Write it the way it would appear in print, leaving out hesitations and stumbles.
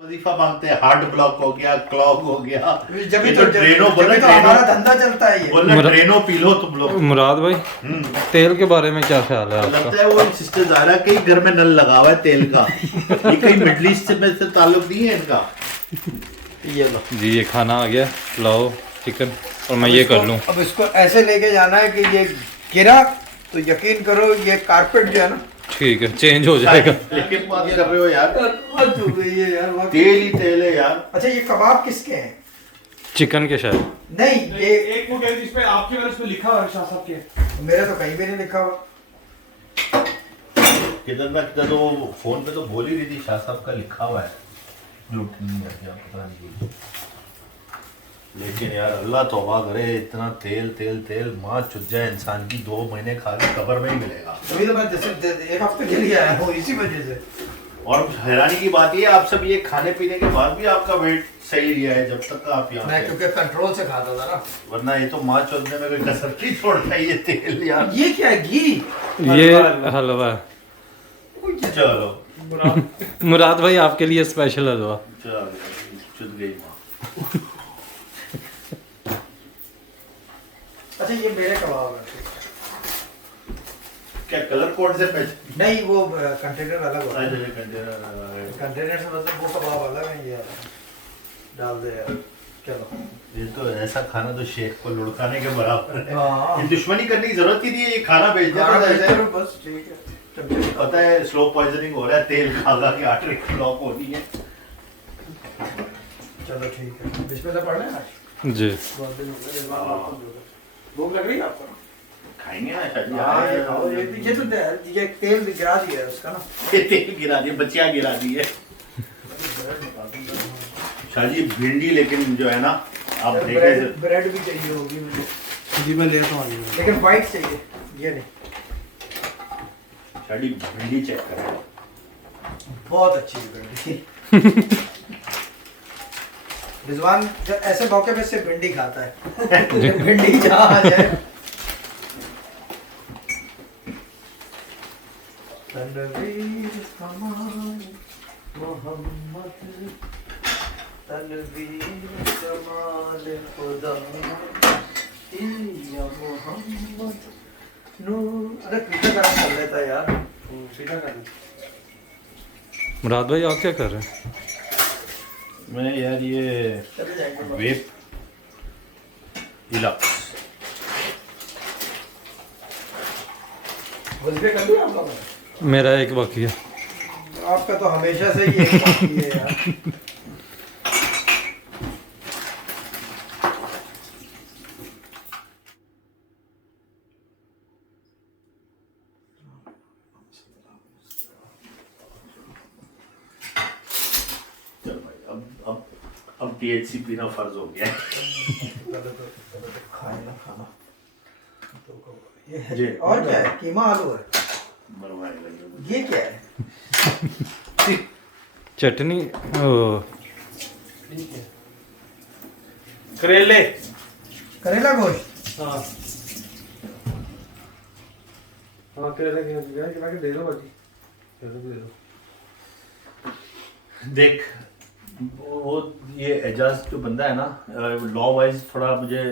वजीफा मांगते हैं, हार्ट ब्लॉक हो गया, क्लॉग हो गया, जब ये तो ट्रेनों जब तो हमारा धंधा चलता है ये। बोलना ट्रेनों पी लो तुम लोग। मुराद भाई तेल के बारे में क्या ख्याल है आपका? लगता है वो सिस्टर ज़ाहरा के ही घर में नल लगा हुआ है तेल का। ये कहीं मिडल ईस्ट से ताल्लुक नहीं है इनका। ये लो जी, ये खाना आ गया, पुलाव चिकन, और मैं ये कर लूँ। अब इसको ऐसे लेके जाना है कि ये गिरा तो यकीन करो ये कारपेट जो है ना ठीक है, चेंज हो जाएगा। लेकिन बात कर रहे हो यार, हद हो गई है यार वाकई। तेल ही तेल है यार। अच्छा ये कबाब किसके हैं? चिकन के शायद। नहीं ये एक वो जिस पे आपके वजह से लिखा हुआ है शाह साहब के। मेरा तो कहीं भी नहीं लिखा हुआ। किधर ना किधर तो फोन पे तो बोल ही रही थी शाह साहब का लिखा हुआ है। झूठ नहीं है क्या पता नहीं। लेकिन यार अल्लाह तौबा करे, इतना तेल तेल तेल माँ चुत जाए इंसान की, 2 महीने खा के कब्र में ही मिलेगा। वही तो मैं जैसे 1 हफ्ते के लिए आया हूँ इसी वजह से। और हैरानी की बात ये आप सब ये खाने पीने के बाद भी आपका वेट सही रिहा है जब तक आप यहाँ मैं थे। क्योंकि कंट्रोल से खाता था ना। वरना ये तो माँ चुतने में कोई कसर नहीं छोड़ता ये तेल यार। ये क्या है? घी? ये हलवा है। चलो मुराद भाई आपके लिए स्पेशल हलवा। चलो चुत गई माँ। अच्छा ये मेरे कबाब है। क्या कलर कोड से पहचान? नहीं वो कंटेनर अलग होता है। कंटेनर कंटेनर से मतलब वो कबाब अलग है, ये अलग है। डाल दे यार। चलो ये तो ऐसा खाना तो शेख को लुढ़काने के बराबर है। हाँ। ये दुश्मनी करने की जरूरत ही नहीं है, ये खाना भेज देता खाना था भेज ऐसे। करो बस ठीक है। चमचे पता है स्लो पॉइजनिंग हो रहा है, तेल खा खा के आर्टरी ब्लॉक हो रही है। चलो ठीक है। बिस्मिल्लाह पढ़ लेना। जी, बहुत दिन हो गए जवाब आपको दो। भूख लग रही है आपको? खाएंगे ना शादी। हाँ ये खाओ। ये तो ये तेल भी गिरा दिया है उसका ना। तेल गिरा दिए, बच्चियां गिरा दी है शादी। भिंडी लेकिन जो है ना आप देखे ब्रेड भी चाहिए होगी मुझे। जी मैं लेता हूँ लेकिन वाइट चाहिए, ये नहीं। शादी भिंडी चेक करें। बहुत अच्छी भिंडी। रिजवान जब ऐसे मौके पे से भिंडी खाता है। भिंडी जहाँ आ जाए। तनवीर कमाल मोहम्मद, तनवीर कमाल खुदा या मोहम्मद नूर। अरे पीछे गरम कर लेता यार। सीधा कर। मुराद भाई आप क्या कर रहे हैं? मैं यार ये चले जाएंगे। वेप डिलक्स वजीफे कर लिया आप लोगों ने? मेरा एक बाकी है। आपका तो हमेशा से ही एक बाकी है यार। चल भाई अब THC पीना फर्ज हो गया है। पहले तो खाए ना खाना। ये जी। है और क्या है? कीमा आलू है। मरवाने लगे। ये क्या है? चटनी। ओ, करेले। करेला गोश्त। हाँ हाँ करेले के दे दो बाजी। दे दो। देख वो ये एजाज जो बंदा है ना लॉ वाइज थोड़ा मुझे